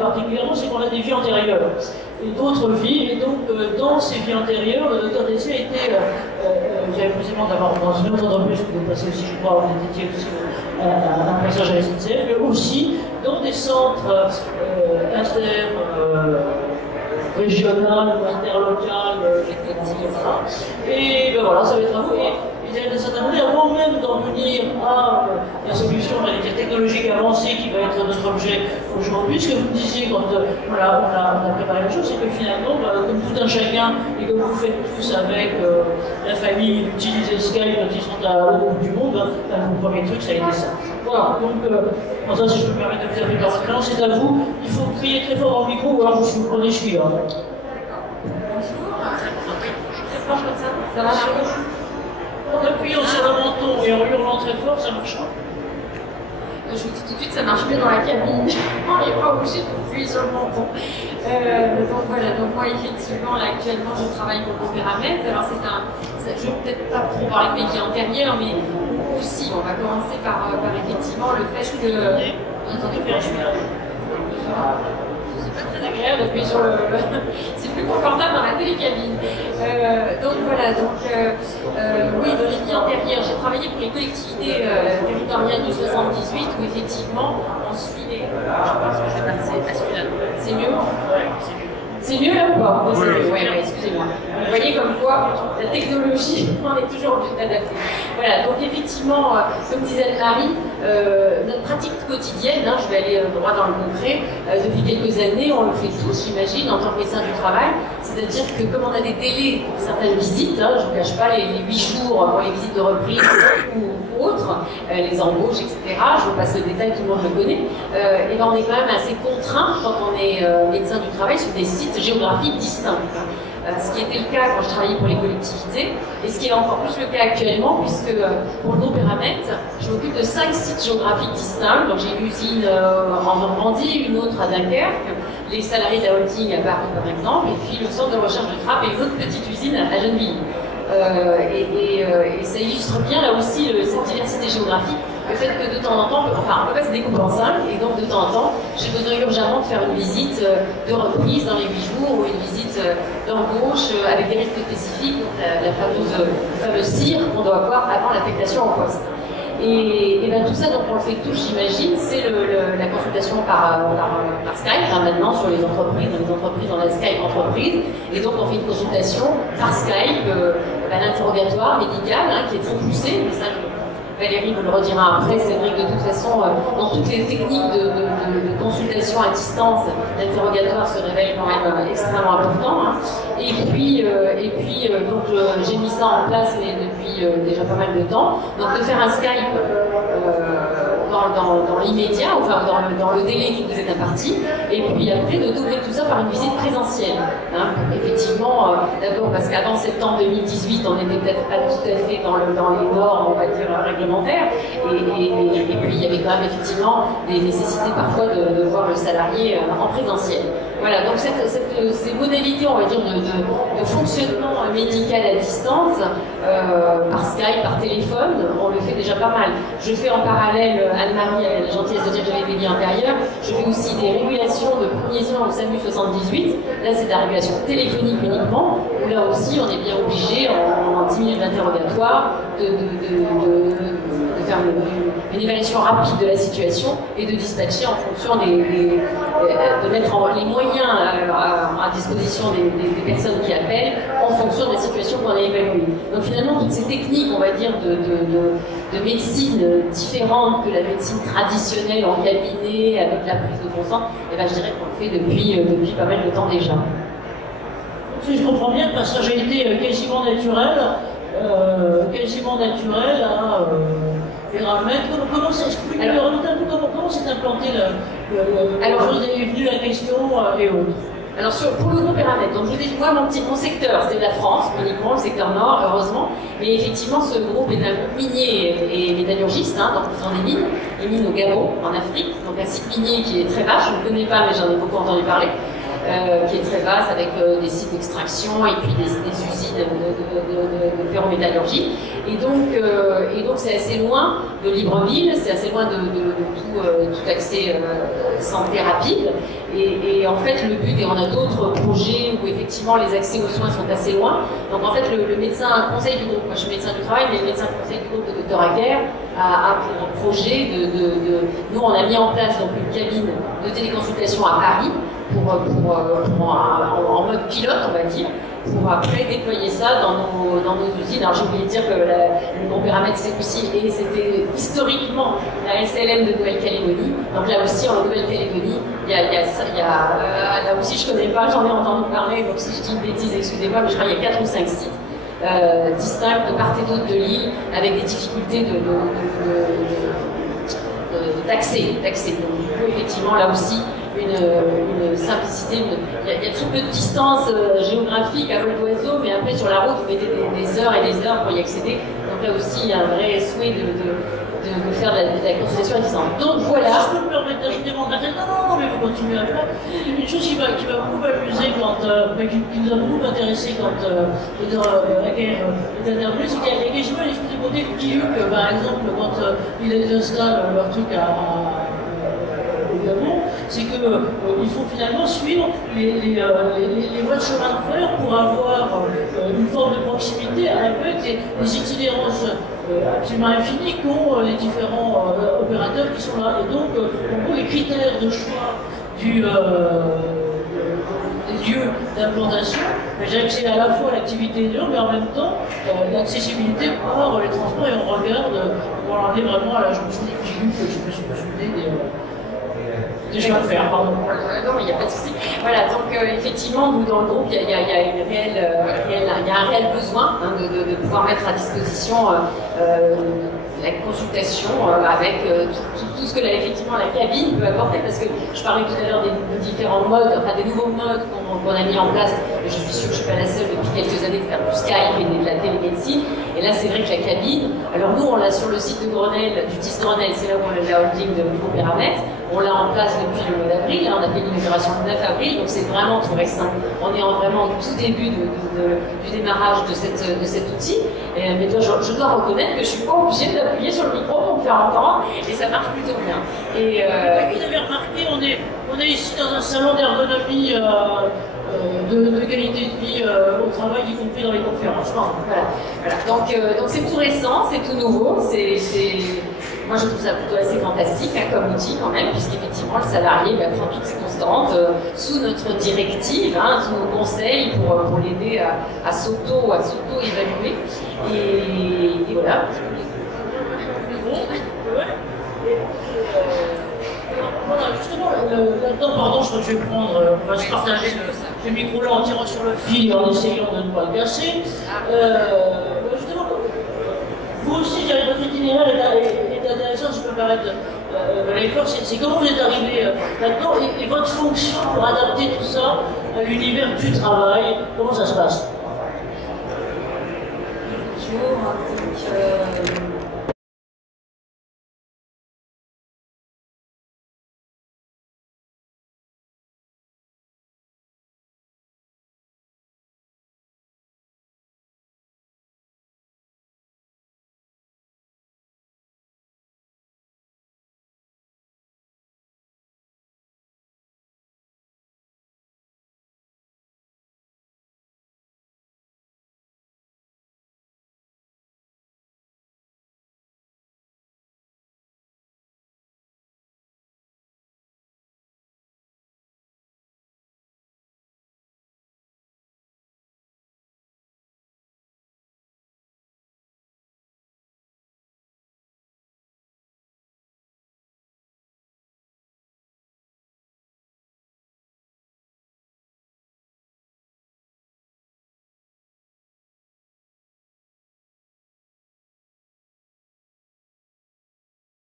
Particulièrement, c'est qu'on a des vies antérieures et d'autres vies, et donc dans ces vies antérieures, le docteur Dessier a été, j'avais précisément d'abord dans une autre entreprise que vous passez aussi, je crois, vous étiez aussi un passage à la SNCF, mais aussi dans des centres régional ou interlocal, etc. Et ben voilà, ça va être à vous. Et d'une certaine manière, avant même d'en venir à la solution technologique avancée qui va être notre objet aujourd'hui, ce que vous disiez quand on a préparé la chose, c'est que finalement, comme tout un chacun, et comme vous faites tous avec la famille, utiliser Skype quand ils sont à l'autre bout du monde, le premier truc, ça a été ça. Voilà, donc, ça, si je peux me permettre de vous appeler par maintenant, c'est à vous. Il faut crier très fort dans le micro, ou alors je vous prenez celui-là. Bonjour. Très fort comme ça. Ça va, en appuyant sur le menton et en hurlant très fort, ça marchera. Je vous dis tout de suite, ça marche mieux dans la cabine. On n'est pas obligé d'appuyer sur le menton. Donc voilà, donc moi effectivement, là actuellement, je travaille pour Opéramètre. Alors je ne vais peut-être pas trop parler de mes vies antérieures, mais aussi, on va commencer par effectivement le fait que... Attendez, je suis là. C'est pas très agréable d'appuyer sur le... C'est plus confortable dans la télécabine. Donc voilà, oui, dans les vies antérieures, j'ai travaillé pour les collectivités territoriales du 78 où effectivement on suit les... Je pense que je vais passer à celui-là. C'est mieux? C'est mieux là ou pas? Oui, excusez-moi. Vous voyez comme quoi la technologie, on est toujours obligé d'adapter. Voilà, donc effectivement, comme disait Anne-Marie, notre pratique quotidienne, je vais aller droit dans le concret, depuis quelques années, on le fait tous, j'imagine, en tant que médecin du travail. C'est-à-dire que comme on a des délais pour certaines visites, je ne vous cache pas, les 8 jours pour les visites de reprise ou autres, les embauches, etc., je vous passe le détail, tout le monde le connaît, et ben on est quand même assez contraint quand on est médecin du travail sur des sites géographiques distincts. Ce qui était le cas quand je travaillais pour les collectivités, et ce qui est encore plus le cas actuellement, puisque pour le groupe Opéramètre, je m'occupe de 5 sites géographiques distincts. Donc j'ai une usine en Normandie, une autre à Dunkerque, les salariés de la holding à Paris par exemple, et puis le centre de recherche de Trappes et une autre petite usine à Gennevilliers. Et ça illustre bien là aussi cette diversité géographique, le fait que de temps en temps, on peut pas se découper en 5, et donc de temps en temps, j'ai besoin urgemment de faire une visite de reprise dans les 8 jours, ou une visite d'embauche avec des risques spécifiques, la fameuse cire qu'on doit avoir avant l'affectation en poste. Et ben tout ça, donc on le fait tous, j'imagine, c'est la consultation par Skype, maintenant sur les entreprises, dans la Skype entreprise, et donc on fait une consultation par Skype, l'interrogatoire médical, qui est très poussé, mais ça, Valérie vous le redira après, c'est vrai que de toute façon, dans toutes les techniques de consultation à distance, l'interrogatoire se révèle quand même extrêmement important. Et puis donc j'ai mis ça en place mais depuis déjà pas mal de temps. Donc de faire un Skype dans l'immédiat, enfin dans le délai qui vous est imparti, et puis après de doubler tout ça par une visite présentielle. Effectivement, d'abord parce qu'avant septembre 2018, on n'était peut-être pas tout à fait dans les normes, on va dire, réglementaires, et puis il y avait quand même effectivement des nécessités parfois de voir le salarié en présentiel. Voilà, donc ces modalités, on va dire, de fonctionnement médical à distance, par Skype, par téléphone, on le fait déjà pas mal. Je fais en parallèle, Anne-Marie a la gentillesse de dire que j'avais des vies antérieures, je fais aussi des régulations de premiers soins au SAMU 78, là c'est de la régulation téléphonique uniquement, où là aussi on est bien obligé, en 10 minutes d'interrogatoire, de faire une évaluation rapide de la situation et de dispatcher en fonction de mettre les moyens à disposition des personnes qui appellent en fonction de la situation qu'on a évaluée. Donc finalement, toutes ces techniques, on va dire, de médecine différentes que la médecine traditionnelle en cabinet, avec la prise de conscience, je dirais qu'on le fait depuis pas mal de temps déjà. Si je comprends bien, le passage a été quasiment naturel à Opéramètre. Comment s'est implanté alors, vous avez venu la question et autres. Alors pour le groupe Opéramètre, donc je vous dis, moi mon secteur c'était la France, uniquement le secteur nord, heureusement, mais effectivement ce groupe est un groupe minier et métallurgiste, donc ils ont des mines au Gabon, en Afrique, donc un site minier qui est très vaste, je ne le connais pas mais j'en ai beaucoup entendu parler. qui est très vaste avec des sites d'extraction et puis des usines de ferrométallurgie. Et donc c'est assez loin de Libreville, c'est assez loin de tout accès santé rapide. Et en fait, le but, et on a d'autres projets où effectivement les accès aux soins sont assez loin. Donc en fait, le médecin conseil du groupe, moi je suis médecin du travail, mais le médecin conseil du groupe de Dr Aguerre a pour projet nous on a mis en place donc une cabine de téléconsultation à Paris en mode pilote, on va dire, pour après déployer ça dans nos usines. Alors j'ai oublié de dire que le groupe Eramet c'est aussi, et c'était historiquement la SLM de Nouvelle-Calédonie. Donc là aussi en Nouvelle-Calédonie, là aussi je connais pas, j'en ai entendu parler, donc si je dis une bêtise, excusez-moi, mais je crois qu'il y a 4 ou 5 sites distincts de part et d'autre de l'île, avec des difficultés d'accès. Donc du coup effectivement là aussi une simplicité, il y a tout peu de distance géographique à vol d'oiseau, mais après sur la route vous mettez des heures et des heures pour y accéder. Donc là aussi il y a un vrai souhait de faire de la consultation à distance. Donc voilà. Si je peux me permettre d'ajouter mon intérêt, non, mais vous continuez après. Une chose qui m'a beaucoup amusé qui nous a beaucoup intéressé quand la guerre est intervenue, c'est qu'il y a quasiment une espèce de côté qui par exemple, quand ils installent leur truc au Gabon, c'est qu'il faut finalement suivre les voies de chemin de fer pour avoir une forme de proximité avec les itinérances absolument infinies qu'ont les différents opérateurs qui sont là. Et donc, en gros, les critères de choix des lieux d'implantation, j'ai accès à la fois à l'activité des gens, mais en même temps l'accessibilité par les transports, et on regarde, on en est vraiment à la jonction du Kilu, que je me suis souvenu des chemins de fer, pardon. Non, il n'y a pas de souci. Voilà, donc effectivement, nous dans le groupe, il y a un réel besoin de pouvoir mettre à disposition la consultation avec tout ce que effectivement la cabine peut apporter, parce que je parlais tout à l'heure des différents modes, enfin des nouveaux modes qu'on a mis en place. Je suis sûre que je ne suis pas la seule depuis quelques années de faire du Skype et de la télémédecine. Et là, c'est vrai que la cabine, alors nous, on l'a sur le site de Grenelle, du 10 Grenelle, c'est là où on a la holding de groupe Eramet. On l'a en place depuis le mois d'avril, on a fait l'inauguration le 9 avril, donc c'est vraiment tout récent. On est vraiment au tout début du démarrage de cet outil. Mais je dois reconnaître que je ne suis pas obligée d'appuyer sur le micro pour me faire entendre, et ça marche plutôt bien. Et vous avez remarqué, on est ici dans un salon d'ergonomie de qualité de vie au travail, y compris dans les conférences. Voilà. Donc c'est tout récent, c'est tout nouveau, moi je trouve ça plutôt assez fantastique comme outil quand même, puisqu'effectivement le salarié prend toutes ses constantes sous notre directive, sous nos conseils pour l'aider à s'auto-évaluer. Et voilà. Voilà, justement, là-dedans, pardon, je crois que je vais prendre, on va se partager le micro là en tirant sur le fil et en essayant de ne pas le casser. Justement, vous aussi, votre itinéraire est intéressant, je peux me permettre l'effort, c'est comment vous êtes arrivé là-dedans et votre fonction pour adapter tout ça à l'univers du travail, comment ça se passe? Bonjour,